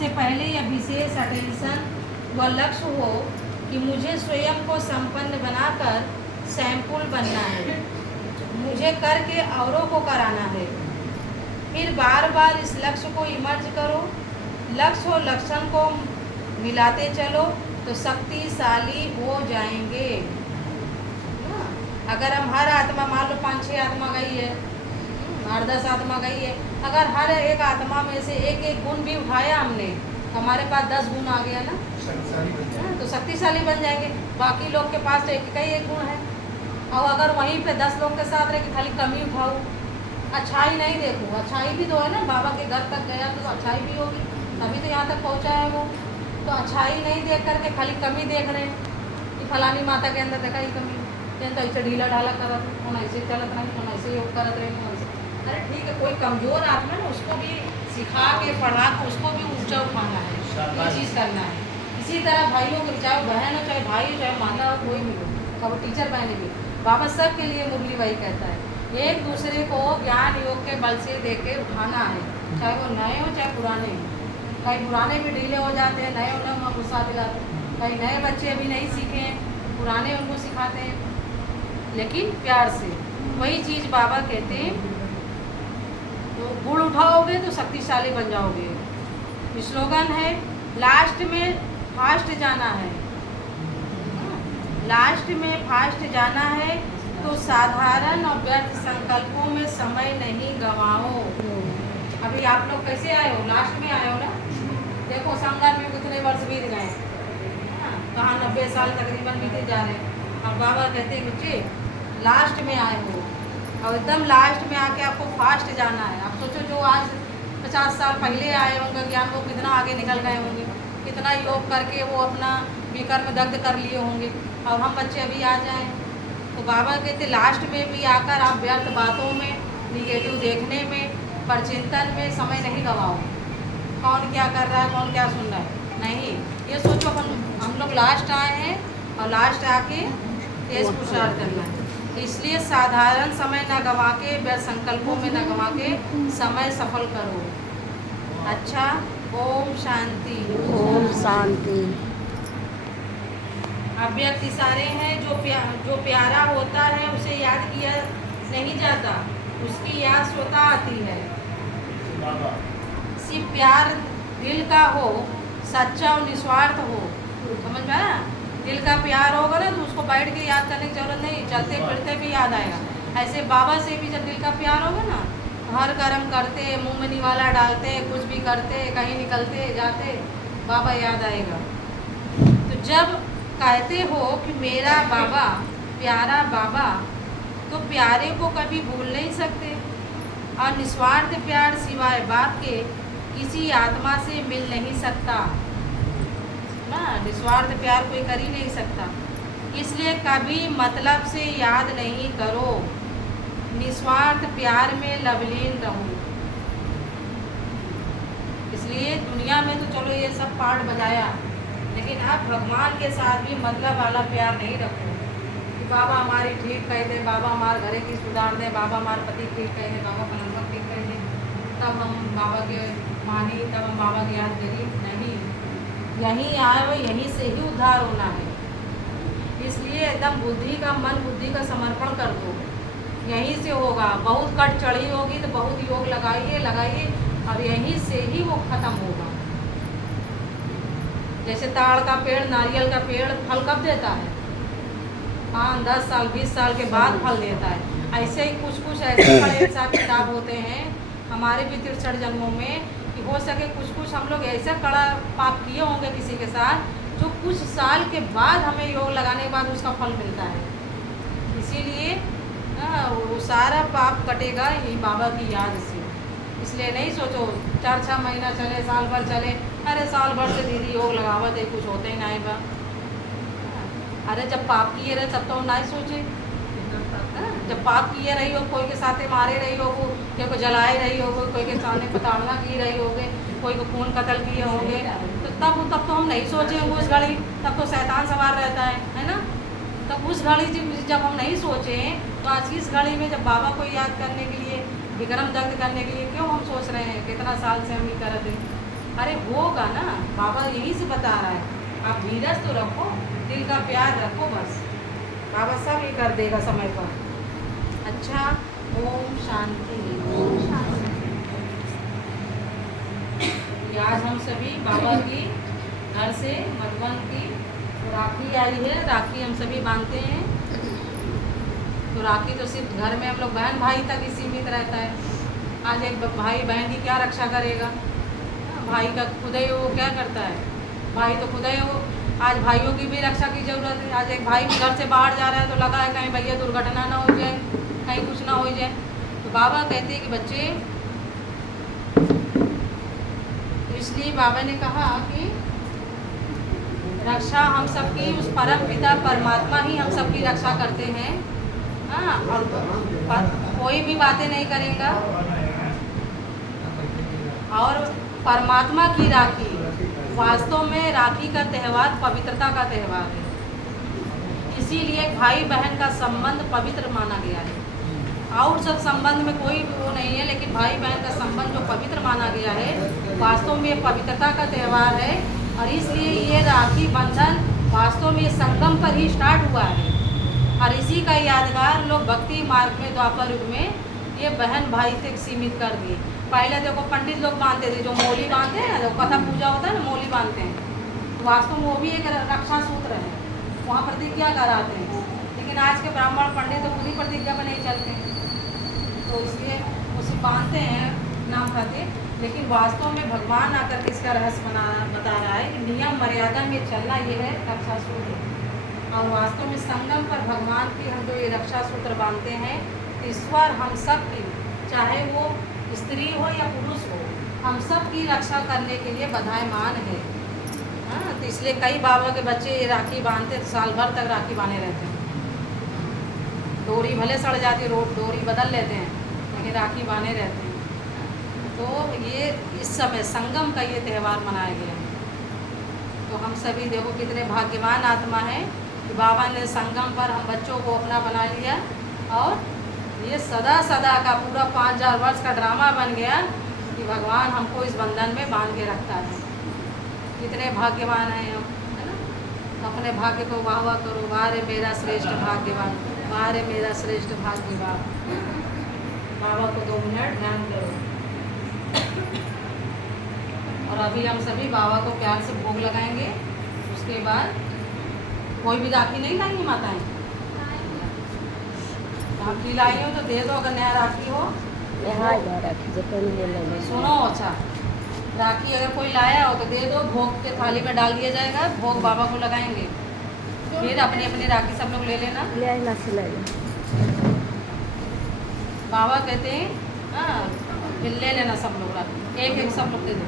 से पहले यह विशेष अटेंशन व लक्ष्य हो कि मुझे स्वयं को संपन्न बनाकर सैंपल बनना है, मुझे करके औरों को कराना है। फिर बार बार इस लक्ष्य को इमर्ज करो, लक्ष्य और लक्षण को मिलाते चलो तो शक्तिशाली हो जाएंगे। अगर हम हर आत्मा, मान लो 5-6 आत्मा गई है, 8-10 आत्मा गई है, अगर हर एक आत्मा में से एक एक गुण भी उठाया हमने तो हमारे पास 10 गुण आ गया ना, तो शक्तिशाली बन जाएंगे। बाकी लोग के पास तो एक गुण है, और अगर वहीं पे 10 लोग के साथ रह के खाली कमी उठाऊँ, अच्छाई नहीं देखूँ, अच्छाई भी तो है ना, बाबा के घर तक गया तो अच्छाई भी होगी, तभी तो यहाँ तक पहुँचा है वो। तो अच्छाई नहीं देख करके खाली कमी देख रहे हैं कि फलानी माता के अंदर देखा ही कमी, तो ऐसे ढीला ढाला करत, कौन ऐसे चलत रहे, कौन ऐसे योग करत रहे, कौन ऐसे। अरे ठीक है, कोई कमज़ोर आत्मा है उसको भी सिखा के पढ़ा के उसको भी ऊँचा उठाना है, ये चीज़ करना है। इसी तरह भाइयों को, चाहे बहन हो, चाहे भाई हो, चाहे माना हो, कोई भी हो, अब टीचर बहने भी, बाबा सब के लिए मुरली वही कहता है, एक दूसरे को ज्ञान योग के बल से दे के उठाना है, चाहे वो नए हो चाहे पुराने हो। कई पुराने भी ढीले हो जाते हैं, नए उन्हें वहाँ गुस्सा दिलाते हैं, कई नए बच्चे अभी नहीं सीखे हैं, पुराने उनको सिखाते हैं, लेकिन प्यार से। वही चीज़ बाबा कहते हैं, तो गुण उठाओगे तो शक्तिशाली बन जाओगे। स्लोगन है, लास्ट में फास्ट जाना है, लास्ट में फास्ट जाना है, तो साधारण और व्यर्थ संकल्पों में समय नहीं गंवाओ। अभी आप लोग कैसे आए हो, लास्ट में आए हो ना, देखो संगत में कितने वर्ष बीत गए, कहाँ 90 साल तकरीबन बीते जा रहे हैं। अब बाबा कहते हैं बच्चे लास्ट में आए हो, और एकदम लास्ट में आके आपको फास्ट जाना है। आप सोचो जो आज 50 साल पहले आए होंगे ज्ञान, वो कितना आगे निकल गए होंगे, कितना योग करके वो अपना विकर्म दग्ध कर लिए होंगे, और हम बच्चे अभी आ जाएं। तो बाबा कहते लास्ट में भी आकर आप व्यर्थ बातों में, निगेटिव देखने में, परचिंतन में समय नहीं गंवाओ। कौन क्या कर रहा है, कौन क्या सुन रहा है, नहीं, ये सोचो हम लोग लास्ट आए हैं, और लास्ट आके तेज पुरुषार्थ करना है। इसलिए साधारण समय न गंवा के, व्यर्थ संकल्पों में न गंवा के समय सफल करो। अच्छा, ओम शांति। ओम शांति। अव्यक्त इशारे हैं, जो प्यारा होता है उसे याद किया नहीं जाता, उसकी याद स्वतः आती है। सिर्फ प्यार दिल का हो, सच्चा और निस्वार्थ हो, समझ में आया? दिल का प्यार होगा ना तो उसको बैठ के याद करने की जरूरत नहीं, चलते फिरते भी याद आएगा। ऐसे बाबा से भी जब दिल का प्यार होगा ना, हर कर्म करते, मुँह में निवाला डालते, कुछ भी करते, कहीं निकलते जाते, बाबा याद आएगा। तो जब कहते हो कि मेरा बाबा, प्यारा बाबा, तो प्यारे को कभी भूल नहीं सकते, और निस्वार्थ प्यार सिवाय बाप के किसी आत्मा से मिल नहीं सकता ना, निस्वार्थ प्यार कोई कर ही नहीं सकता। इसलिए कभी मतलब से याद नहीं करो, निस्वार्थ प्यार में लवलीन रहो। इसलिए दुनिया में तो चलो ये सब पार्ट बजाया, लेकिन आप भगवान के साथ भी मतलब वाला प्यार नहीं रखो कि बाबा हमारी ठीक कह दे, बाबा हमारे घरे की सुधार दे, बाबा हमारे पति ठीक कह दे, बाबा फलाना ठीक कह दे, तब हम बाबा के मानी, तब हम बाबा की याद करी। नहीं, यहीं आए हो, यहीं से ही उद्धार होना है। इसलिए एकदम बुद्धि का, मन बुद्धि का समर्पण कर दो, यहीं से होगा। बहुत कट चढ़ी होगी तो बहुत योग लगाइए, और यहीं से ही वो खत्म होगा। जैसे ताड़ का पेड़, नारियल का पेड़ फल कब देता है? 5-10 साल 20 साल के बाद फल देता है। ऐसे ही कुछ ऐसे बड़े हिसाब किताब होते हैं हमारे भी 63 जन्मों में, कि हो सके कुछ हम लोग ऐसा कड़ा पाप किए होंगे किसी के साथ, जो कुछ साल के बाद हमें योग लगाने के बाद उसका फल मिलता है। इसीलिए वो सारा पाप कटेगा यही बाबा की याद से। इसलिए नहीं सोचो 4-6 महीना चले, साल भर चले, अरे साल भर से दीदी योग लगावत है, कुछ होते ही नहीं बा। अरे जब पाप किए रहे तब तो हम नहीं सोचे, जब पाप किए रही हो, कोई के साथे मारे रही हो, कोई को जलाए रही हो, कोई के सामने प्रताड़ना की रही होगे, कोई को खून कत्ल किए होंगे, तो तब तो हम नहीं सोचे होंगे उस घड़ी, तब तो शैतान सवार रहता है ना। तब उस घड़ी जब हम नहीं सोचे, तो आज इस घड़ी में जब बाबा को याद करने के लिए, विक्रम दग्ध करने के लिए क्यों हम सोच रहे हैं? कितना साल से हम ही कर रहे थे। अरे होगा ना, बाबा यही से बता रहा है, आप धीरज तो रखो, दिल का प्यार रखो, बस बाबा सब ये कर देगा समय पर। अच्छा, ओम शांति। आज हम सभी बाबा की घर से मधुबन की राखी आई है, राखी हम सभी बांधते हैं। तो राखी तो सिर्फ घर में हम लोग बहन भाई तक ही सीमित रहता है। आज एक भाई बहन की क्या रक्षा करेगा, भाई का खुद ही वो क्या करता है, भाई तो खुद ही वो, आज भाइयों की भी रक्षा की ज़रूरत है। आज एक भाई भी घर से बाहर जा रहा है तो लगा है कहीं भैया दुर्घटना ना हो जाए, कहीं कुछ ना हो जाए। तो बाबा कहते हैं कि बच्चे, तो इसलिए बाबा ने कहा कि रक्षा हम सबकी उस परम पिता परमात्मा ही हम सबकी रक्षा करते हैं। हाँ, और कोई भी बातें नहीं करेगा। और परमात्मा की राखी, वास्तव में राखी का त्यौहार पवित्रता का त्यौहार है। इसीलिए भाई बहन का संबंध पवित्र माना गया है। और सब संबंध में कोई वो नहीं है, लेकिन भाई बहन का संबंध जो पवित्र माना गया है, वास्तव में ये पवित्रता का त्यौहार है। और इसलिए ये राखी बंधन वास्तव में ये संगम पर ही स्टार्ट हुआ है। और इसी का यादगार लोग भक्ति मार्ग में द्वापर युग में ये बहन भाई तक सीमित कर दिए। पहले देखो पंडित लोग बांधते थे, जो मोली बांधते हैं, जो कथा पूजा होता है ना, मोली बांधते हैं, तो वास्तव में वो भी एक रक्षा सूत्र है, वहाँ प्रतिज्ञा कराते हैं। लेकिन आज के ब्राह्मण पंडित तो खुद ही प्रतिज्ञा पर नहीं चलते हैं, तो इसलिए उसे बांधते हैं नाम खातिर। लेकिन वास्तव में भगवान आकर के इसका रहस्य बता रहा है कि नियम मर्यादा में चलना ये है रक्षा सूत्र। और वास्तव में संगम पर भगवान की हम जो ये रक्षा सूत्र बांधते हैं, ईश्वर हम सब की, चाहे वो स्त्री हो या पुरुष हो, हम सब की रक्षा करने के लिए बधाईमान है। हाँ, तो इसलिए कई बाबा के बच्चे ये राखी बांधते तो साल भर तक राखी बांधे रहते हैं। डोरी भले सड़ जाती है, रोड डोरी बदल लेते हैं, लेकिन राखी बांधे रहते हैं। तो ये इस समय संगम का ये त्यौहार मनाया गया है। तो हम सभी देखो कितने भाग्यवान आत्मा हैं कि बाबा ने संगम पर हम बच्चों को अपना बना लिया, और ये सदा सदा का पूरा 5000 वर्ष का ड्रामा बन गया कि भगवान हमको इस बंधन में बांध के रखता है। कितने भाग्यवान हैं हम, है ना। अपने भाग्य को वाह वाह करो, वाह रे मेरा श्रेष्ठ भाग्यवान, वाह रे मेरा श्रेष्ठ भाग्यवान। बाबा को 2 मिनट ध्यान करो। और अभी हम सभी बाबा को प्यार से भोग लगाएंगे। उसके बाद कोई भी राखी नहीं लाएंगी माताएं, आप भी लाई हो तो दे दो, अगर नया राखी हो। सुनो, अच्छा राखी अगर कोई लाया हो तो दे दो, भोग के थाली में डाल दिया जाएगा, भोग बाबा को लगाएंगे। फिर अपनी अपनी राखी सब लोग ले लेना। बाबा कहते हैं हाँ, फिर ले लेना सब लोग राखी, एक एक सब लोग दे दो।